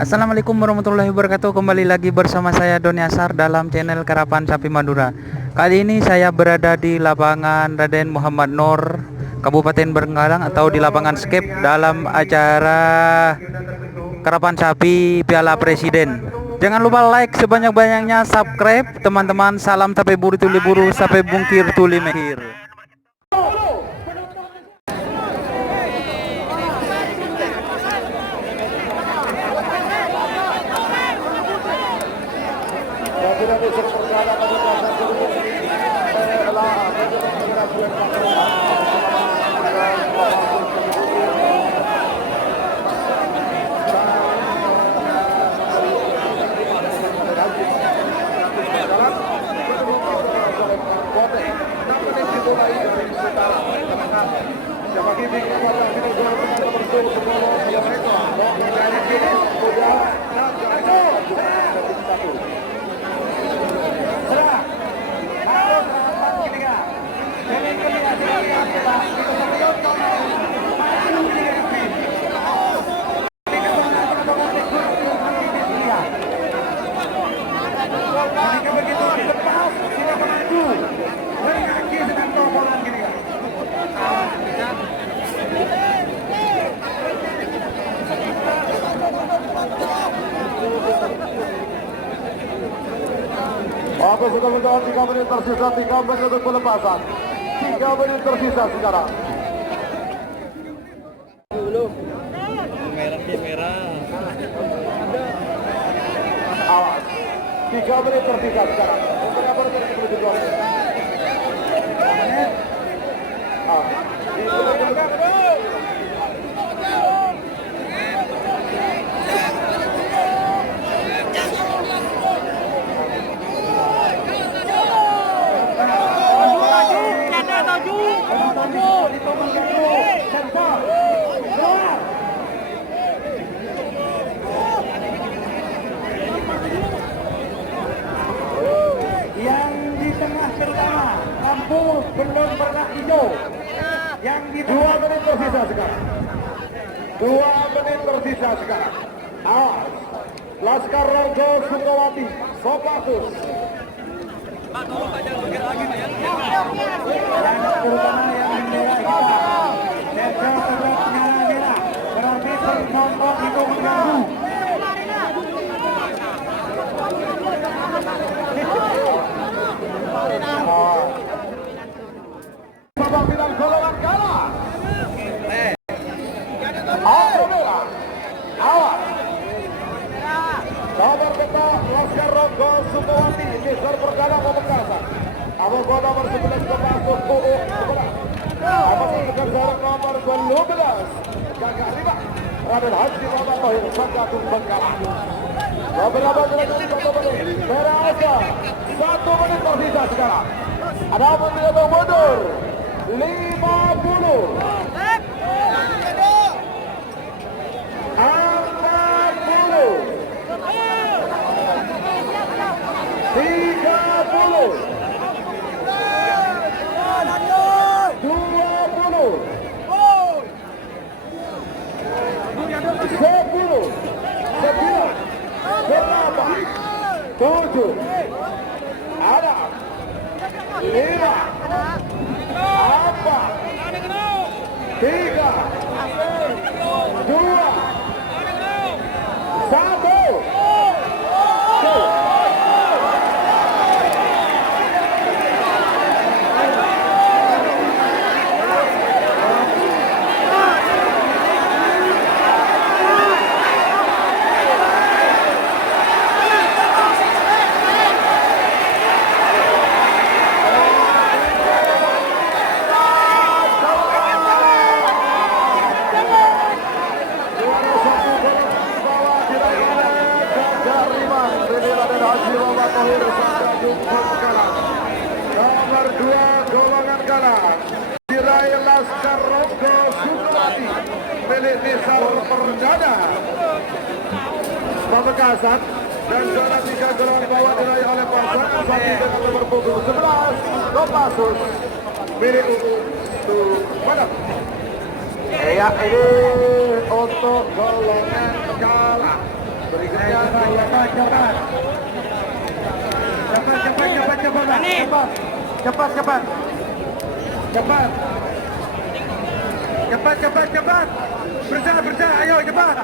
Assalamualaikum warahmatullahi wabarakatuh. Kembali lagi bersama saya Doni Asar dalam channel Karapan Sapi Madura. Kali ini saya berada di lapangan Raden Muhammad Nur, Kabupaten Bangkalan, atau di lapangan skep dalam acara Karapan Sapi Piala Presiden. Jangan lupa like sebanyak-banyaknya, subscribe teman-teman. Salam sampai buru tuli buru, sampai bungkir tuli mehir. Apa sudah mendapat 3 menit tersisa, 3 menit untuk pelepasan. 3 menit tersisa sekarang. Merah. Awas. 3 menit tersisa sekarang. Untuk apa terjadi menuju 2 menit? Yang di tengah pertama lampu belum pernah hijau. Yang di 2 menit tersisa sekarang. 2 menit tersisa sekarang. Awas. Laskar Ronggosukowati, Kopasus. Pak, tolong Pak, jangan bergerak lagi Pak ya. yang terutama yang bendera hitam. Sensor sebelah nyala merah. Berarti penonton itu mengganggu. Babak final golongan kalah. Merah. Awas. Nomor peta Laskar Ronggosukowati, nizar perdana Pamekasan. Nomor 11 Kopasus, nomor nomor 12 gagak rimang. Hakiki Sampang, Tohir, Samsuddin Bangkalan. Beberapa merah asal. 1 menit tersisa sekarang. Ada apa tidak mundur? 50. 7, ada 5, 4, 3, 2, 1. Tohir, Samsuddin Bangkalan. Nomor 2 golongan kalah diraih laskar ronggosukowati, milik nizar perdana Pamekasan. Dan juara 3 golongan bawah diraih oleh pasangan Satu dengan nomor punggung 11 Kopasus, milik Menang. Ya, ini untuk golongan kalah. Berikutnya cepat. Bersah, ayo cepat.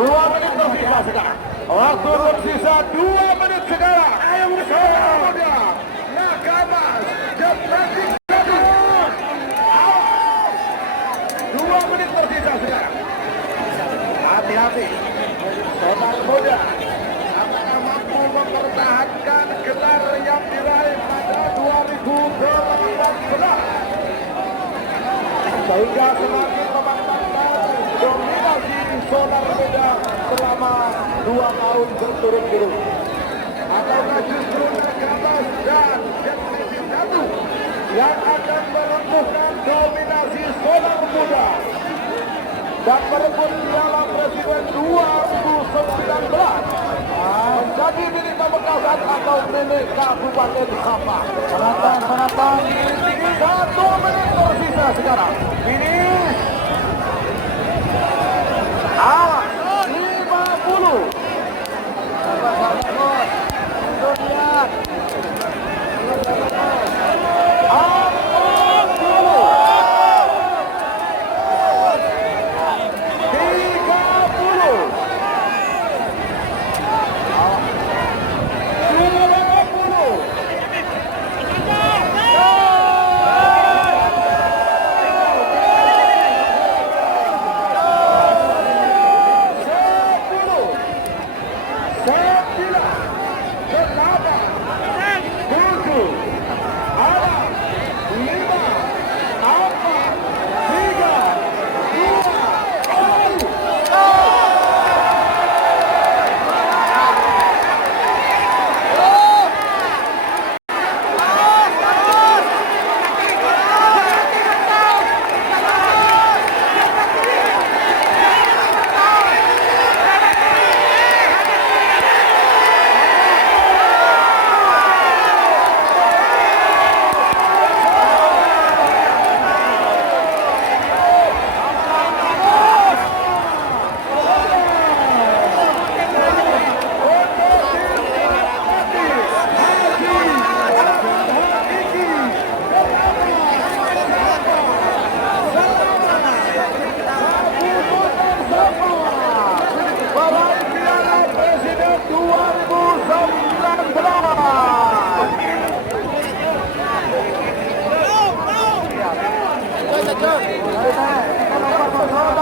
Dua menit tersisa sekarang. Waktu tersisa 2 menit sekarang. Ayo muda. Nakamas. Jepang. 2 menit tersisa sekarang. Hati-hati. Sonar muda. Apakah mampu mempertahankan gelar yang diraih pada 2018? Sehingga semakin memantapkan dominasi sonar muda selama 2 tahun berturut-turut. Ataukah justru Nakamas dan satu yang akan melumpuhkan dominasi sonar muda dan merebut piala presiden 2019 menjadi milik Pamekasan atau milik Kabupaten Sampang. Penonton 1 menit tersisa sekarang. Finish. 50.